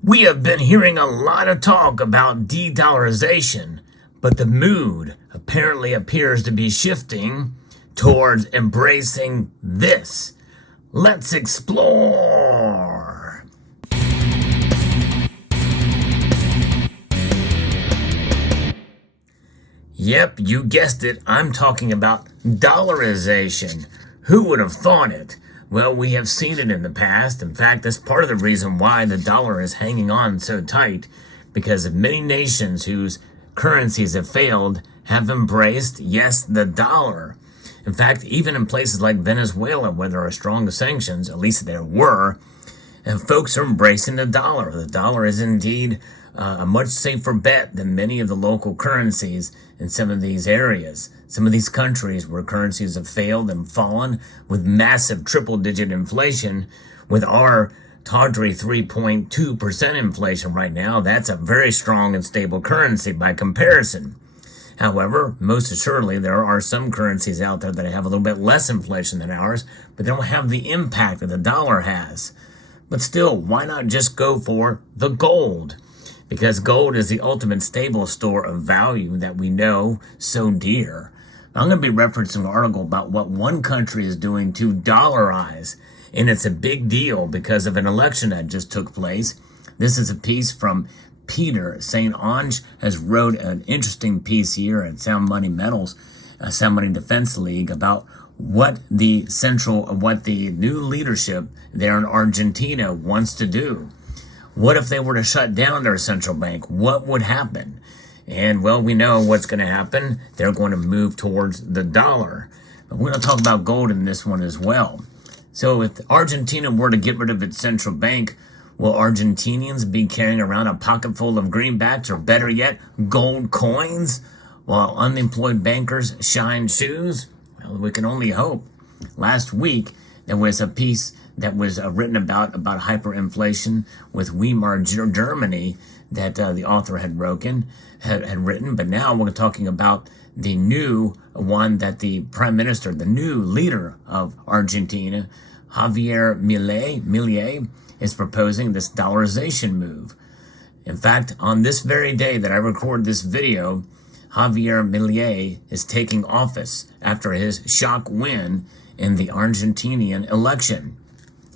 We have been hearing a lot of talk about de-dollarization, but the mood apparently appears to be shifting towards embracing this. Let's explore. Yep, you guessed it. I'm talking about dollarization. Who would have thought it? Well, we have seen it in the past. In fact, that's part of the reason why the dollar is hanging on so tight, because of many nations whose currencies have failed have embraced, yes, the dollar. In fact, even in places like Venezuela, where there are strong sanctions, at least there were, and folks are embracing the dollar. The dollar is indeed a much safer bet than many of the local currencies in some of these areas. Some of these countries where currencies have failed and fallen with massive triple-digit inflation, with our tawdry 3.2% inflation right now, that's a very strong and stable currency by comparison. However, most assuredly, there are some currencies out there that have a little bit less inflation than ours, but they don't have the impact that the dollar has. But still, why not just go for the gold? Because gold is the ultimate stable store of value that we know so dear. I'm going to be referencing an article about what one country is doing to dollarize, and it's a big deal because of an election that just took place. This is a piece from Peter St. Onge has wrote an interesting piece here at Sound Money Metals, Sound Money Defense League, about what the new leadership there in Argentina wants to do. What if they were to shut down their central bank? What would happen? And, well, we know what's going to happen. They're going to move towards the dollar. But we're going to talk about gold in this one as well. So if Argentina were to get rid of its central bank, will Argentinians be carrying around a pocket full of greenbacks, or better yet, gold coins, while unemployed bankers shine shoes? Well, we can only hope. Last week, there was a piece that was written about hyperinflation with Weimar Germany that the author had written. But now we're talking about the new one that the prime minister, the new leader of Argentina, Javier Milei, is proposing this dollarization move. In fact, on this very day that I record this video, Javier Milei is taking office after his shock win in the Argentinian election.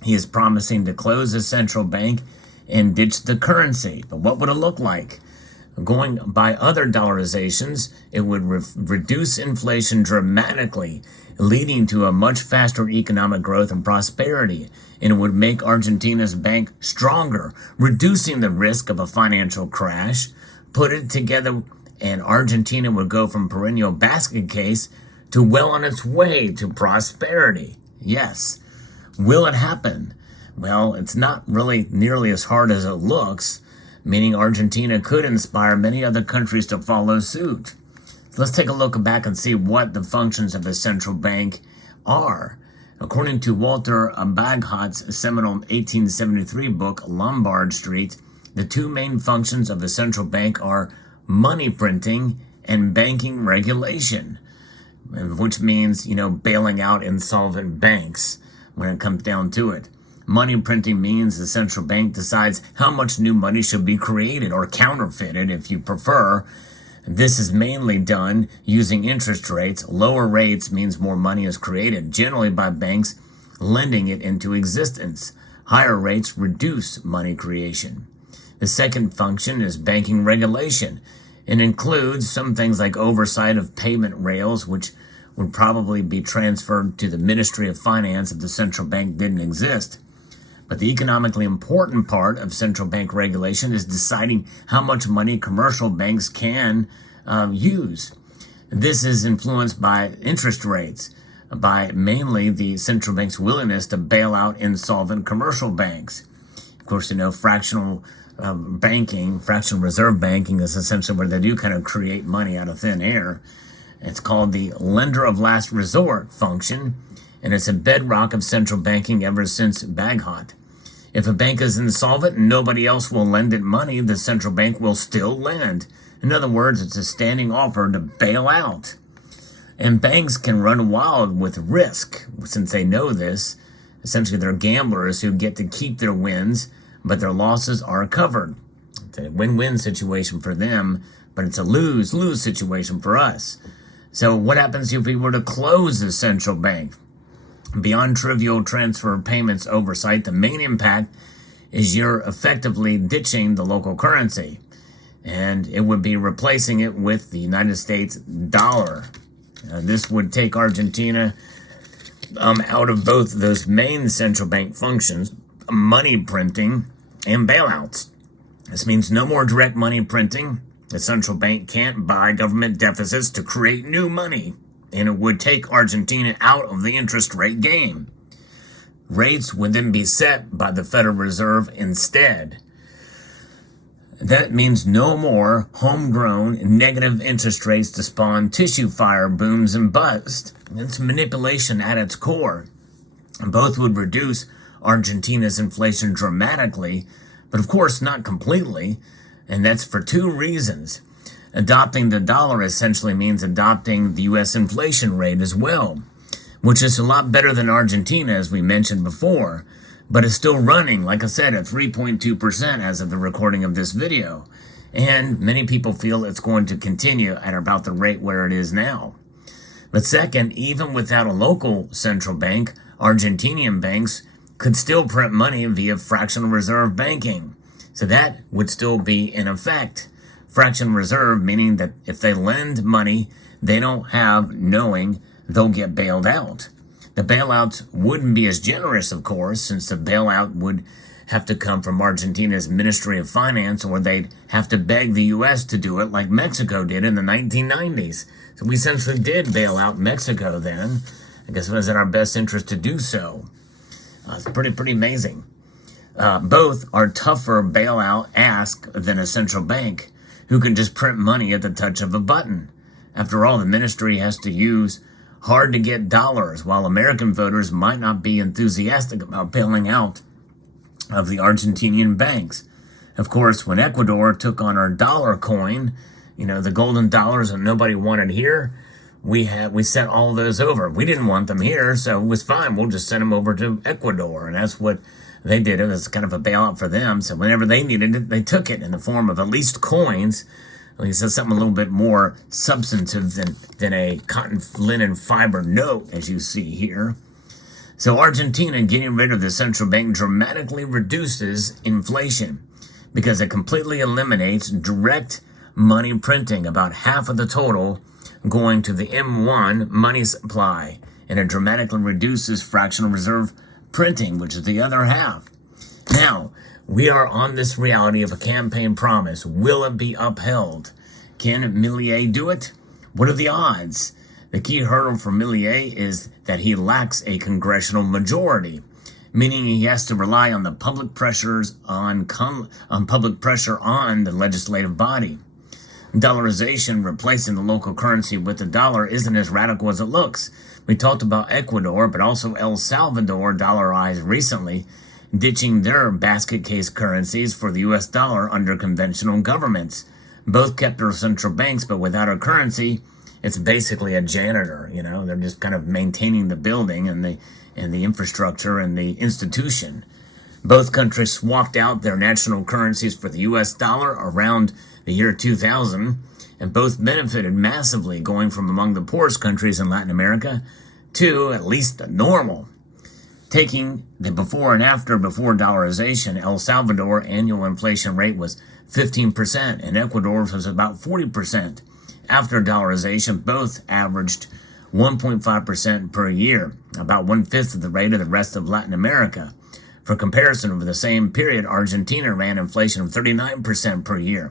He is promising to close the central bank and ditch the currency. But what would it look like? Going by other dollarizations, it would reduce inflation dramatically, leading to a much faster economic growth and prosperity. And it would make Argentina's bank stronger, reducing the risk of a financial crash. Put it together, and Argentina would go from perennial basket case to well on its way to prosperity. Yes. Will it happen? Well, it's not really nearly as hard as it looks, meaning Argentina could inspire many other countries to follow suit. Let's take a look back and see what the functions of a central bank are. According to Walter Bagehot's seminal 1873 book, Lombard Street, the two main functions of a central bank are money printing and banking regulation, which means, bailing out insolvent banks. When it comes down to it, money printing means the central bank decides how much new money should be created, or counterfeited if you prefer. This is mainly done using interest rates. Lower rates means more money is created, generally by banks lending it into existence. Higher rates reduce money creation. The second function is banking regulation. It includes some things like oversight of payment rails, which would probably be transferred to the Ministry of Finance if the central bank didn't exist. But the economically important part of central bank regulation is deciding how much money commercial banks can use. This is influenced by interest rates, by mainly the central bank's willingness to bail out insolvent commercial banks. Of course, fractional reserve banking is essentially where they do kind of create money out of thin air. It's called the lender of last resort function, and it's a bedrock of central banking ever since Bagehot. If a bank is insolvent and nobody else will lend it money, the central bank will still lend. In other words, it's a standing offer to bail out. And banks can run wild with risk, since they know this. Essentially, they're gamblers who get to keep their wins but their losses are covered. It's a win-win situation for them, but it's a lose-lose situation for us. So what happens if we were to close the central bank? Beyond trivial transfer payments oversight, the main impact is you're effectively ditching the local currency, and it would be replacing it with the United States dollar. This would take Argentina out of both those main central bank functions, money printing and bailouts. This means no more direct money printing. The central bank can't buy government deficits to create new money, and it would take Argentina out of the interest rate game. Rates would then be set by the Federal Reserve instead. That means no more homegrown negative interest rates to spawn tissue fire booms and busts. It's manipulation at its core. Both would reduce Argentina's inflation dramatically, but of course not completely, and that's for two reasons. Adopting the dollar essentially means adopting the U.S. inflation rate as well, which is a lot better than Argentina, as we mentioned before, but it's still running, like I said, at 3.2% as of the recording of this video. And many people feel it's going to continue at about the rate where it is now. But second, even without a local central bank, Argentinian banks could still print money via fractional reserve banking. So that would still be in effect. Fractional reserve meaning that if they lend money, they don't have knowing they'll get bailed out. The bailouts wouldn't be as generous, of course, since the bailout would have to come from Argentina's Ministry of Finance, or they'd have to beg the U.S. to do it like Mexico did in the 1990s. So we essentially did bail out Mexico then. I guess it was in our best interest to do so. It's pretty amazing. Both are tougher bailout ask than a central bank, who can just print money at the touch of a button. After all, the ministry has to use hard-to-get dollars, while American voters might not be enthusiastic about bailing out of the Argentinian banks. Of course, when Ecuador took on our dollar coin, the golden dollars that nobody wanted here, we sent all those over. We didn't want them here, so it was fine. We'll just send them over to Ecuador, and that's what they did. It was kind of a bailout for them, so whenever they needed it, they took it in the form of at least coins. At least that's something a little bit more substantive than a cotton linen fiber note, as you see here. So Argentina getting rid of the central bank dramatically reduces inflation because it completely eliminates direct money printing, about half of the total going to the M1 money supply, and it dramatically reduces fractional reserve printing, which is the other half. Now, we are on this reality of a campaign promise. Will it be upheld? Can Milei do it? What are the odds? The key hurdle for Milei is that he lacks a congressional majority, meaning he has to rely on the public pressures on public pressure on the legislative body. Dollarization, replacing the local currency with the dollar, isn't as radical as it looks. We talked about Ecuador, but also El Salvador dollarized recently, ditching their basket case currencies for the U.S. dollar under conventional governments. Both kept their central banks, but without a currency, it's basically a janitor. They're just kind of maintaining the building and the infrastructure and the institution. Both countries swapped out their national currencies for the U.S. dollar around the year 2000, and both benefited massively, going from among the poorest countries in Latin America to at least the normal. Taking the before and after before dollarization, El Salvador annual inflation rate was 15%, and Ecuador's was about 40%. After dollarization, both averaged 1.5% per year, about 1/5 of the rate of the rest of Latin America. For comparison, over the same period, Argentina ran inflation of 39% per year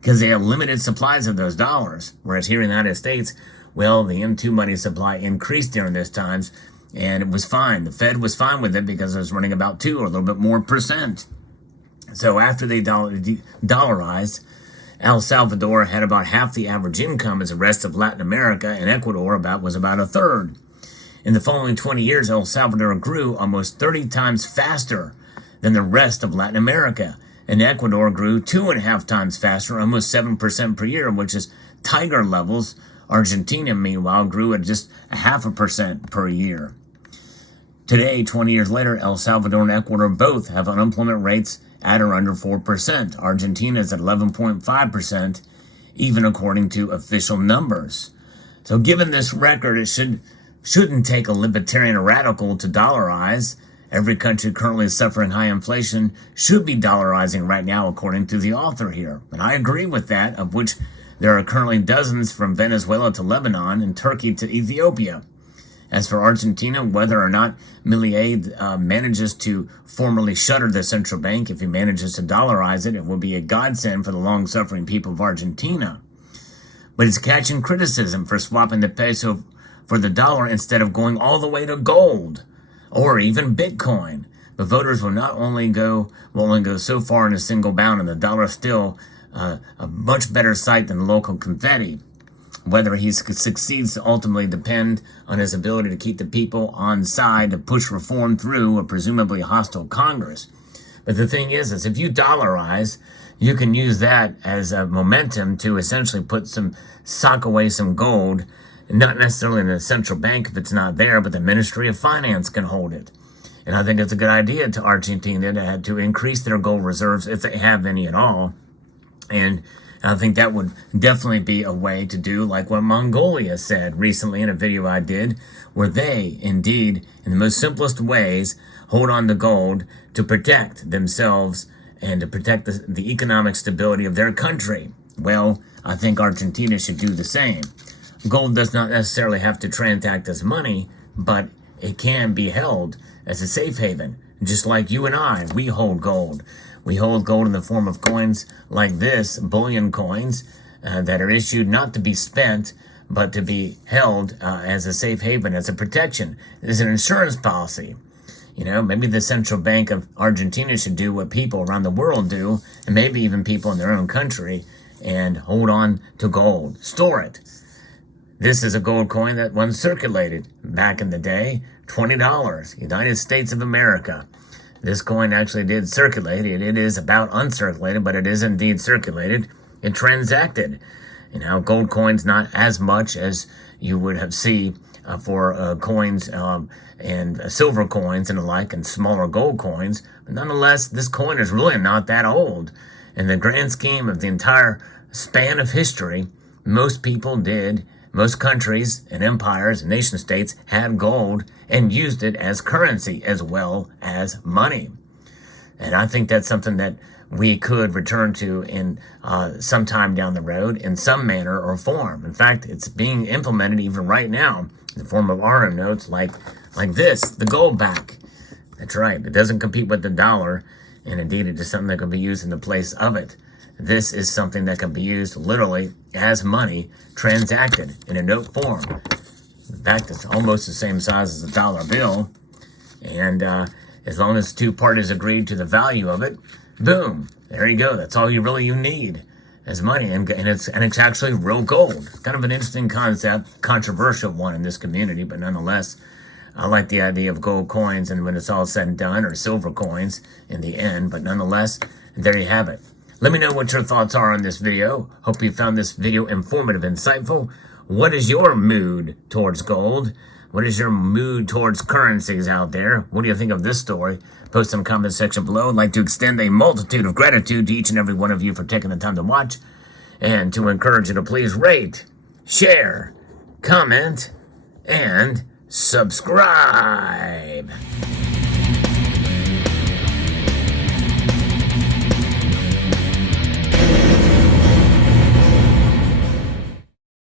because they have limited supplies of those dollars, whereas here in the United States, well, the M2 money supply increased during those times, and it was fine. The Fed was fine with it because it was running about 2 or a little bit more percent. So after they dollarized, El Salvador had about half the average income as the rest of Latin America, and Ecuador was about a third. In the following 20 years, El Salvador grew almost 30 times faster than the rest of Latin America, and Ecuador grew 2.5 times faster, almost 7% per year, which is tiger levels. Argentina, meanwhile, grew at just 0.5% per year. Today, 20 years later, El Salvador and Ecuador both have unemployment rates at or under 4%. Argentina is at 11.5%, even according to official numbers. So given this record, it shouldn't take a libertarian or radical to dollarize. Every country currently suffering high inflation should be dollarizing right now, according to the author here. And I agree with that, of which there are currently dozens from Venezuela to Lebanon and Turkey to Ethiopia. As for Argentina, whether or not Milei manages to formally shutter the central bank, if he manages to dollarize it, it will be a godsend for the long-suffering people of Argentina. But it's catching criticism for swapping the peso for the dollar instead of going all the way to gold or even Bitcoin. But voters will only go so far in a single bound, and the dollar is still a much better sight than local confetti. Whether he succeeds to ultimately depend on his ability to keep the people on side to push reform through a presumably hostile Congress. But the thing is if you dollarize, you can use that as a momentum to essentially sock away some gold, not necessarily in the central bank if it's not there, but the Ministry of Finance can hold it. And I think it's a good idea to Argentina to increase their gold reserves if they have any at all. And I think that would definitely be a way to do like what Mongolia said recently in a video I did, where they, indeed, in the most simplest ways, hold on to gold to protect themselves and to protect the economic stability of their country. Well, I think Argentina should do the same. Gold does not necessarily have to transact as money, but it can be held as a safe haven. Just like you and I, we hold gold. We hold gold in the form of coins like this, bullion coins, that are issued not to be spent, but to be held as a safe haven, as a protection. It is an insurance policy. You know, maybe the Central Bank of Argentina should do what people around the world do, and maybe even people in their own country, and hold on to gold. Store it. This is a gold coin that once circulated back in the day, $20, United States of America. This coin actually did circulate. It is about uncirculated, but it is indeed circulated. It transacted. You know, gold coins not as much as you would have seen for coins and silver coins and the like, and smaller gold coins. But nonetheless, this coin is really not that old. In the grand scheme of the entire span of history, most countries and empires and nation states had gold and used it as currency as well as money. And I think that's something that we could return to in some time down the road in some manner or form. In fact, it's being implemented even right now in the form of RM notes like this, the gold back. That's right. It doesn't compete with the dollar, and indeed it is something that can be used in the place of it. This is something that can be used literally as money transacted in a note form. In fact, it's almost the same size as a dollar bill. And as long as two parties agreed to the value of it, boom, there you go. That's all you need as money. And it's actually real gold. Kind of an interesting concept, controversial one in this community, but nonetheless, I like the idea of gold coins and when it's all said and done, or silver coins in the end. But nonetheless, there you have it. Let me know what your thoughts are on this video. Hope you found this video informative, insightful. What is your mood towards gold? What is your mood towards currencies out there? What do you think of this story? Post in the comment section below. I'd like to extend a multitude of gratitude to each and every one of you for taking the time to watch, and to encourage you to please rate, share, comment, and subscribe.